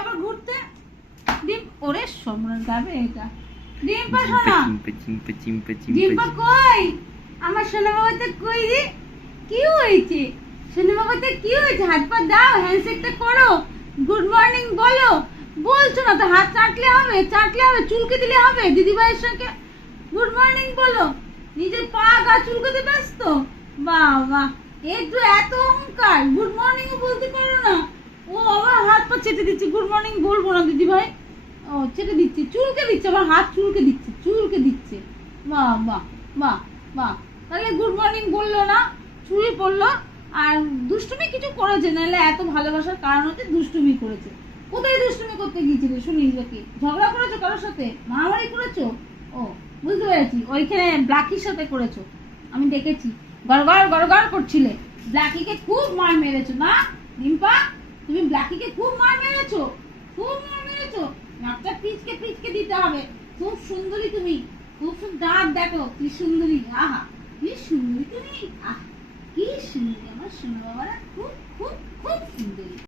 আবার ঘুরতে। ডিম ওরে সোমনাথ গাবে এটা। ডিম্পা শোনা, ডিম্পা কই? আমার সোনা বাবাতে কই রে? কি হয়েছে সোনা বাবাতে? কি হয়েছে? হাত পা দাও, হ্যান্ডশেকটা করো, গুড মর্নিং বলো। বলছো না তো, হাত চাটলে হবে, চাটলে হবে, চুলকে দিলে হবে। দিদি ভাইয়ের সঙ্গে গুড মর্নিং বলো, নিজের পা গা চুলকাতে ব্যস্ত। বাবা একটু এত অহংকার, গুড মর্নিং বলতে পারো না। ও আমার হাত পা চেটে দিচ্ছে, গুড মর্নিং বলবো না দিদি ভাই। ও চেটে দিচ্ছে, চুলকে দিচ্ছে, আমার হাত চুলকে দিচ্ছে, চুলকে দিচ্ছে। বাহ বাহ বাহ বাহ। তাহলে গুড মর্নিং বললো না, চুল পড়লো। আর দুষ্টুমি কিছু করেছে, নাহলে এত ভালোবাসার কারণ হচ্ছে দুষ্টুমি করেছে। কোথায় দুষ্টুমি করতে গিয়েছিলে শুনি? কি ঝগড়া করেছো কারোর সাথে? মারামারি করেছো? ও বুঝতে পেরেছি, ওইখানে ব্ল্যাকির সাথে করেছো, আমি দেখেছি। গড়গড় গড়গড় করছিলে, ব্ল্যাকিকে খুব মার মেরেছো না ডিম্পা? তুমি ব্ল্যাকিকে খুব মার মেরেছো, খুব মার মেরেছো। নাকটা পিচকে পিচকে দিতে হবে। খুব সুন্দরী তুমি, খুব সুন্দর। দাঁত দেখো কি সুন্দরী, আহা কি সুন্দরী তুমি, আহ কি সুন্দরী। আমার সোনা বাবারা খুব খুব খুব সুন্দরী।